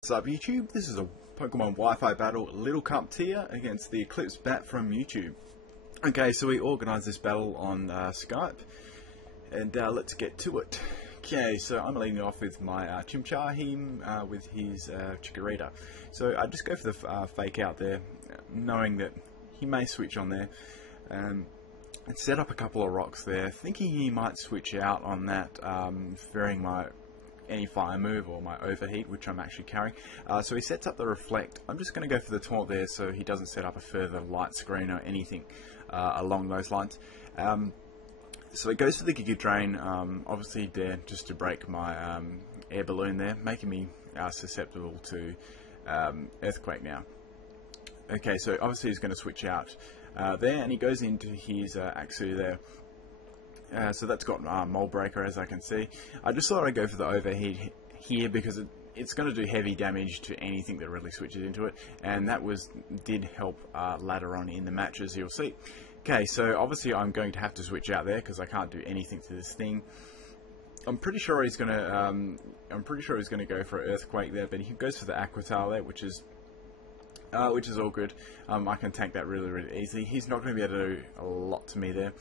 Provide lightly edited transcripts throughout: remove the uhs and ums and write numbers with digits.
What's up YouTube? This is a Pokemon Wi-Fi battle, Little Cup tier against the EclipseBat from YouTube. Okay, so we organised this battle on Skype, and let's get to it. Okay, so I'm leading off with my Chimchar, him with his Chikorita. So I just go for the fake out there, knowing that he may switch on there. And set up a couple of rocks there, thinking he might switch out on that, fearing any fire move or my overheat, which I'm actually carrying. So he sets up the reflect. I'm just going to go for the taunt there so he doesn't set up a further light screen or anything along those lines. So it goes for the Giga Drain, obviously there just to break my air balloon there, making me susceptible to Earthquake now. Okay, so obviously he's going to switch out there, and he goes into his Axu there. So that's got Mold Breaker, as I can see. I just thought I'd go for the overheat here because it's going to do heavy damage to anything that really switches into it, and that did help later on in the match, as you'll see. Okay, so obviously I'm going to have to switch out there because I can't do anything to this thing. I'm pretty sure he's going to go for an Earthquake there, but he goes for the Aquatile there, which is all good. I can tank that really easily. He's not going to be able to do a lot to me there.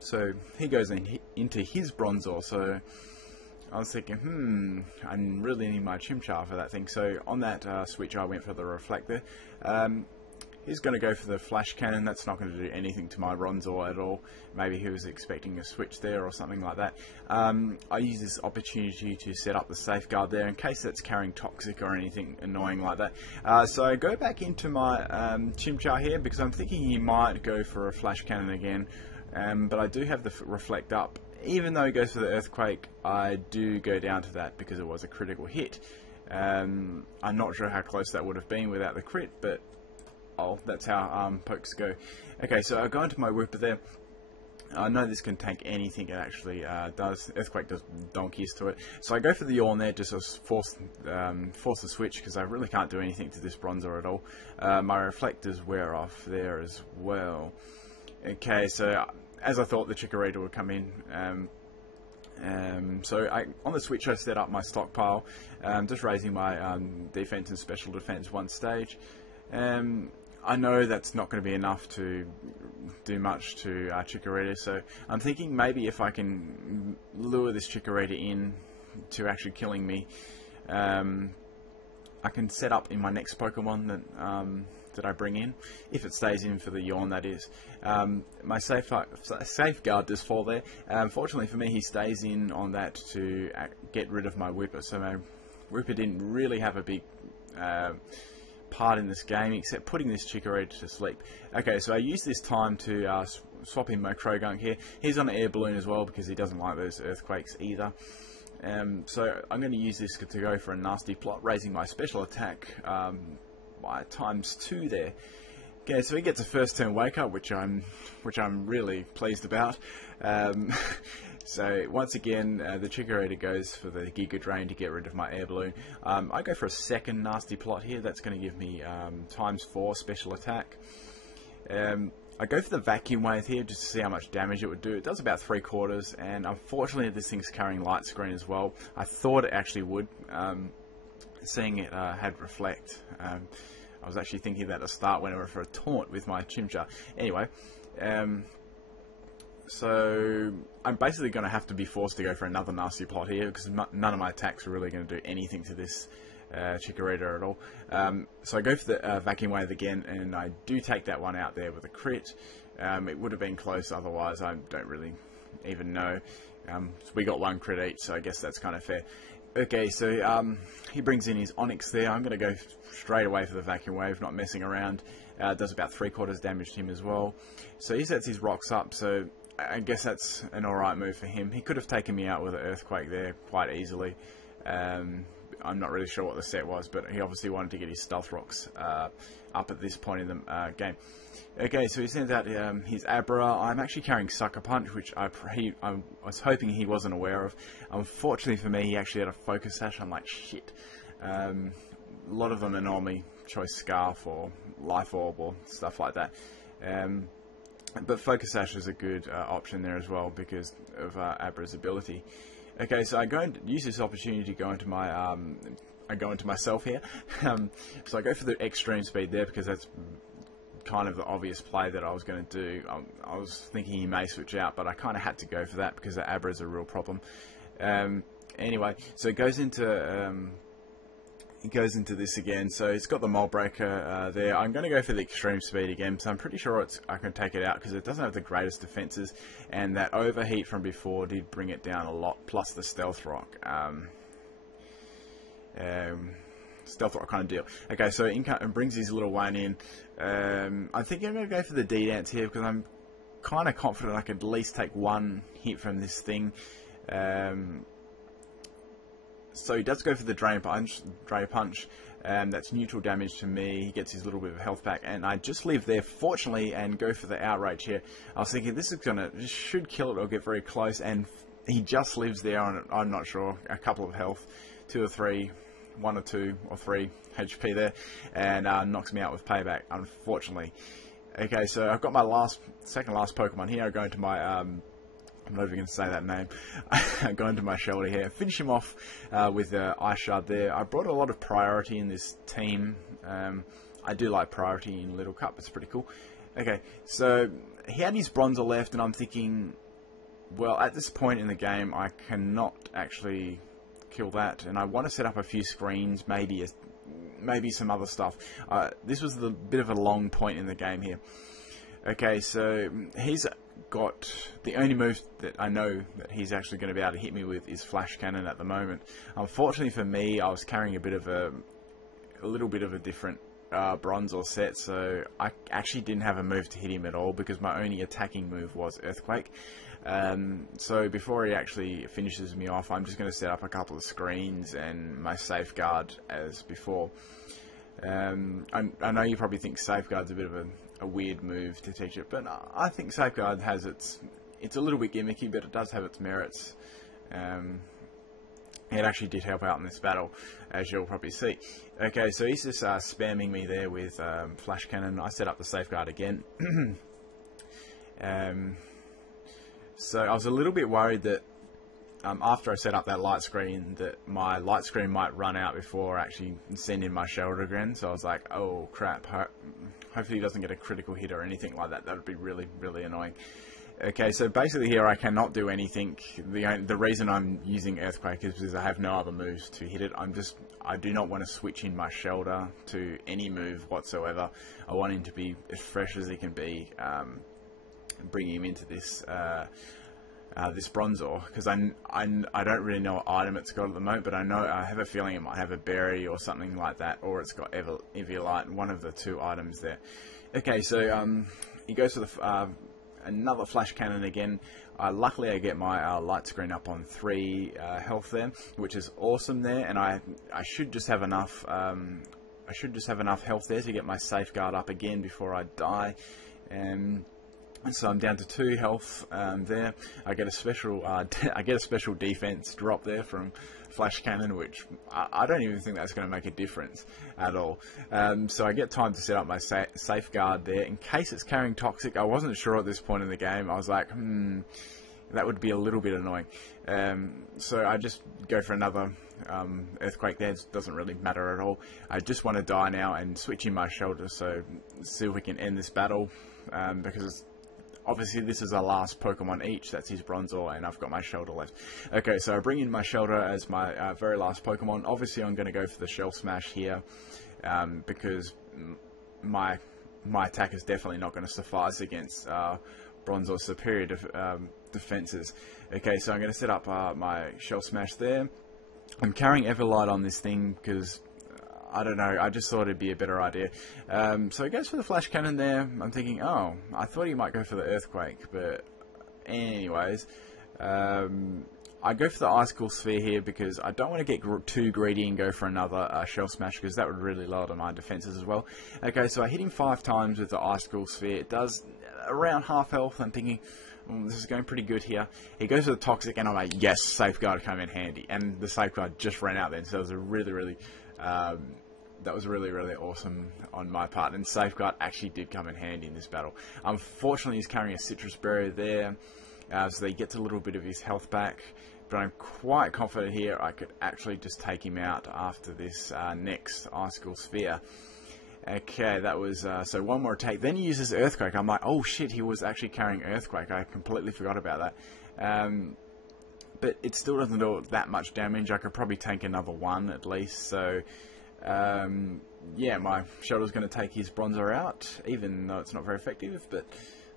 So he goes into his Bronzor, so I was thinking, I really need my Chimchar for that thing. So on that switch I went for the Reflector. He's going to go for the Flash Cannon. That's not going to do anything to my Bronzor at all. Maybe he was expecting a switch there or something like that. I use this opportunity to set up the Safeguard there in case that's carrying Toxic or anything annoying like that. So I go back into my Chimchar here because I'm thinking he might go for a Flash Cannon again. But I do have the Reflect up. Even though he goes for the Earthquake, I do go down to that because it was a critical hit. I'm not sure how close that would have been without the crit, but that's how pokes go. Okay, so I go into my Whipper there. I know this can tank anything it actually does. Earthquake does donkeys to it. So I go for the Yawn there just to force the switch because I really can't do anything to this Bronzor at all. My Reflectors wear off there as well. Okay, so as I thought, the Chikorita would come in. So on the switch I set up my stockpile, just raising my defense and special defense one stage. I know that's not going to be enough to do much to Chikorita, so I'm thinking maybe if I can lure this Chikorita in to actually killing me, I can set up in my next Pokemon that I bring in, if it stays in for the Yawn, that is. My Safeguard does fall there. Fortunately for me, he stays in on that to get rid of my Whipper, so my Whipper didn't really have a big part in this game, except putting this Chikorita to sleep. Okay, so I use this time to swap in my Krogunk here. He's on an Air Balloon as well because he doesn't like those Earthquakes either. So I'm going to use this to go for a nasty plot, raising my special attack by ×2 there. Okay, so he gets a first turn wake up, which I'm really pleased about. So once again, the Chikorita goes for the Giga Drain to get rid of my Air Balloon. I go for a second nasty plot here. That's going to give me ×4 special attack. I go for the Vacuum Wave here just to see how much damage it would do. It does about 3/4, and unfortunately this thing's carrying Light Screen as well. I thought it actually would, seeing it had Reflect. I was actually thinking that at the start when I went for a taunt with my Chimchar. Anyway, so I'm basically going to have to be forced to go for another nasty plot here because none of my attacks are really going to do anything to this Chikorita at all. So I go for the Vacuum Wave again, and I do take that one out there with a crit. It would have been close otherwise, I don't really even know. So we got one crit each, so I guess that's kind of fair. Okay, so he brings in his Onix there. I'm going to go straight away for the Vacuum Wave, not messing around. It does about 3/4 damage to him as well. So he sets his rocks up, so I guess that's an alright move for him. He could have taken me out with an Earthquake there quite easily. I'm not really sure what the set was, but he obviously wanted to get his Stealth Rocks up at this point in the game. Okay, so he sends out his Abra. I'm actually carrying Sucker Punch, which I was hoping he wasn't aware of. Unfortunately for me, he actually had a Focus Sash. I'm like, shit. A lot of them are normally Choice Scarf or Life Orb or stuff like that. But Focus Sash is a good option there as well because of Abra's ability. Okay, so I go and use this opportunity to go into my I go into myself here. So I go for the extreme speed there because that's kind of the obvious play that I was going to do. I was thinking he may switch out, but I kind of had to go for that because the Abra is a real problem. Anyway, so it goes into this again. So it's got the mold breaker there. I'm going to go for the extreme speed again, so I'm pretty sure I can take it out because it doesn't have the greatest defenses, and that overheat from before did bring it down a lot, plus the stealth rock. Stealth rock kind of deal. Okay, so it brings his little one in. I think I'm going to go for the D-Dance here because I'm kind of confident I could at least take one hit from this thing. So he does go for the Drain Punch. That's neutral damage to me. He gets his little bit of health back, and I just live there, fortunately, and go for the Outrage here. I was thinking this should kill it or get very close, and he just lives there on, I'm not sure, a couple of health, 2 or 3. 1 or 2 or 3 HP there, and knocks me out with Payback, unfortunately. Okay, so I've got my second last Pokemon here. I go into my, I'm not even going to say that name. I go into my Shelter here, finish him off with the Ice Shard there. I brought a lot of priority in this team. I do like priority in Little Cup, it's pretty cool. Okay, so he had his Bronzer left, and I'm thinking, well, at this point in the game, I cannot actually kill that, and I want to set up a few screens, maybe some other stuff. This was the bit of a long point in the game here. Okay, so he's got the only move that I know that he's actually going to be able to hit me with is Flash Cannon at the moment. Unfortunately for me, I was carrying a little bit of a different Bronzor set, so I actually didn't have a move to hit him at all because my only attacking move was Earthquake. So before he actually finishes me off, I'm just going to set up a couple of screens and my Safeguard as before. I know you probably think Safeguard's a bit of a weird move to teach it, but I think Safeguard has it's a little bit gimmicky, but it does have its merits. It actually did help out in this battle, as you'll probably see. Okay, so he's just spamming me there with Flash Cannon. I set up the Safeguard again. So I was a little bit worried that after I set up that light screen, that my light screen might run out before I actually send in my Shelter again. So I was like, oh crap, hopefully he doesn't get a critical hit or anything like that. That would be really, really annoying. Okay, so basically here I cannot do anything. The reason I'm using Earthquake is because I have no other moves to hit it. I do not want to switch in my Shelter to any move whatsoever. I want him to be as fresh as he can be. Bring him into this this Bronzor, because I don't really know what item it's got at the moment, but I have a feeling it might have a berry or something like that, or it's got Eviolite, one of the 2 items there. Okay, so he goes for the another Flash Cannon again. Luckily I get my light screen up on 3 health there, which is awesome there, and I should just have enough health there to get my Safeguard up again before I die. So I'm down to 2 health there. I get a special defense drop there from Flash Cannon, which I don't even think that's going to make a difference at all. So I get time to set up my Safeguard there in case it's carrying Toxic. I wasn't sure at this point in the game. I was like, that would be a little bit annoying. So I just go for another Earthquake there. It doesn't really matter at all. I just want to die now and switch in my Shelter, so see if we can end this battle, because obviously this is our last Pokemon each. That's his Bronzor, and I've got my Shelter left. Okay, so I bring in my Shelter as my very last Pokemon. Obviously I'm going to go for the Shell Smash here, because my attack is definitely not going to suffice against Bronzor's superior defenses. Okay, so I'm going to set up my Shell Smash there. I'm carrying Everlight on this thing because I don't know, I just thought it'd be a better idea. So he goes for the Flash Cannon there. I'm thinking, oh, I thought he might go for the Earthquake, but anyways, I go for the Icicle Sphere here because I don't want to get too greedy and go for another Shell Smash, because that would really lower my defenses as well. Okay, so I hit him 5 times with the Icicle Sphere. It does around half health. I'm thinking, this is going pretty good here. He goes for the Toxic, and I'm like, yes, Safeguard come in handy. And the Safeguard just ran out then, so it was a really that was really awesome on my part, and Safeguard actually did come in handy in this battle. Unfortunately, he's carrying a Citrus Berry there, so he gets a little bit of his health back, but I'm quite confident here I could actually just take him out after this next Icicle Sphere. Okay, that was, so one more attack. Then he uses Earthquake. I'm like, oh shit, he was actually carrying Earthquake. I completely forgot about that. But it still doesn't do that much damage. I could probably tank another one at least. So, yeah, my Shelter's going to take his Bronzer out, even though it's not very effective, but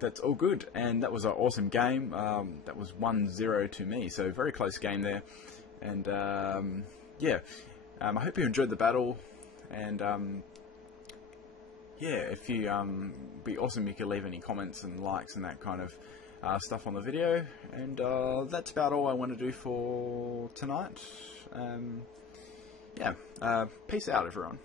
that's all good. And that was an awesome game. That was 1-0 to me, so very close game there. And, yeah, I hope you enjoyed the battle. And, yeah, if you, be awesome, you could leave any comments and likes and that kind of stuff on the video. And that's about all I want to do for tonight. Yeah, peace out, everyone.